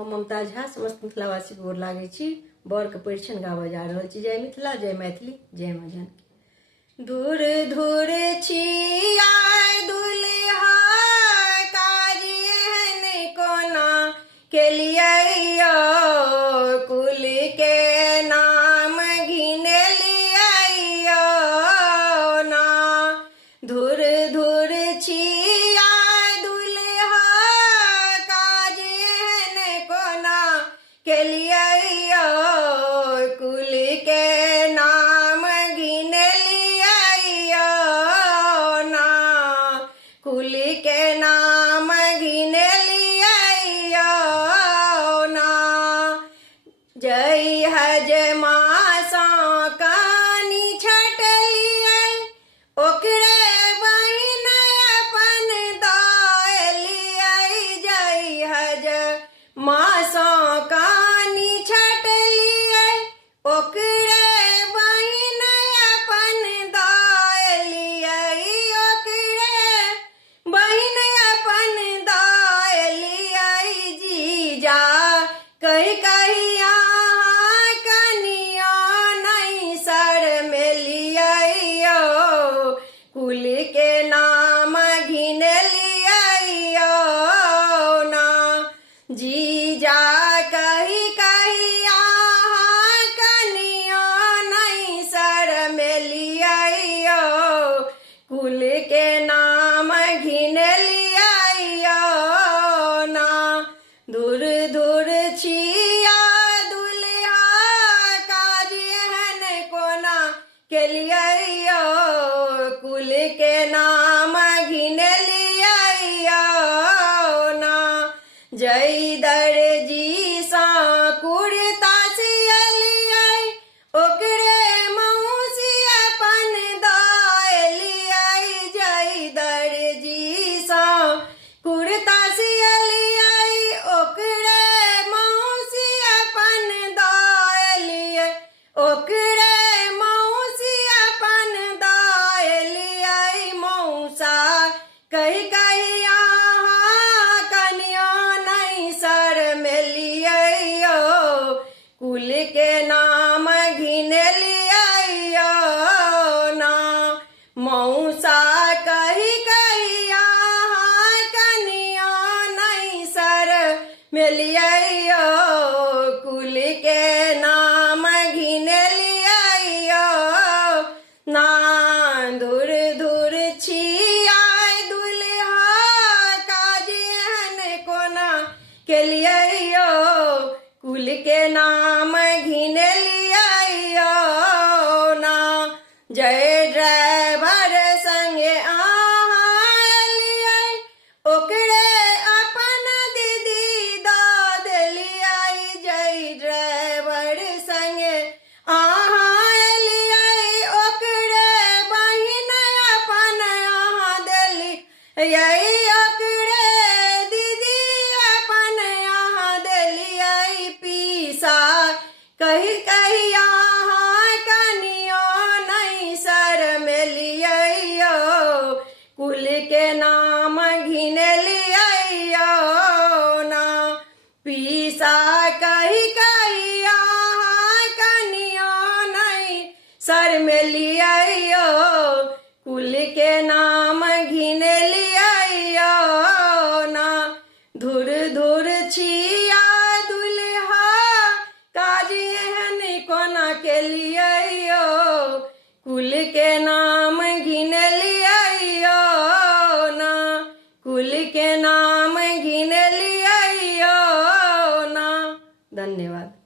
हम ममता झा समस्त मिथिलावासी गोर लागे छी। बर के परिछन गाबऽ जा रहल छी। जय मिथिला, जय मैथिली, जय माँ जानकी। दूर दूर छी आय दुल्हा काज एहन कोना केलियै कुल के नाम घिने लियै ना। दूर दूर छी आय दुल्हा काज एहन कोना केलियै कुल के नाम घिने लियै ना। कुल के नाम घिने लियै ना। जय हजमासा कानी छटलियै ओकरे बहिन अपन दालियै। जय हजमासा कानी छटलियै ओकरे बहिन अपन दालियै। ओकरे बहिन अपन दालियै। जीजा कहि कहि अहाँ कनिया नहीं सर मेलियै कुल के नाम घिने लियै ना। जीजा कहि कहि अहाँ कनिया नहीं सर मेलियै कुल के नाम घिने लियै ना। दूर दूर छिया दुल्हा काज एहन कोना केलियै कुल के नाम घिने लियै ना। जय दर्जी सा कुर्ता सियलियै ओकरे मौसी अपन दालियै। जय दर्जी सा कुर्ता सियलियै ओकरे मौसी अपन दालियै। ओकरे मौसी अपन दालियै। मौसा कहि कहि अहाँ कनिया नहीं सर मेलियै कुल के नाम घिने लियै ना। मौसा कहि कहि अहाँ कनिया नहीं सर मेलियै कुल के नाम घिने लियै ना। दूर दूर छी आय दुल्हा काज एहन कोना केलियै कुल के नाम घिने लियै ना। जय ड्राइवर संगे अहाँ एलियै ओकरे अपन दीदी दऽ देलियै। जय ड्राइवर संगे अहाँ एलियै ओकरे बहिन अपन अहाँ देलियै। ओकरे दीदी अपन अहाँ देलियै। पीसा कहि कहि अहाँ कनिया नहीं सर मेलियै कुल के नाम घिने लियै ना। पीसा कहि कहि अहाँ कनिया नहीं सर मेलियै कुल के नाम घिने लियै ना। धुर धुर छिया दुल्हा काज एहन कोना केलियै कुल के नाम घिने लियै ना। कुल के नाम घिने लियै ना। धन्यवाद।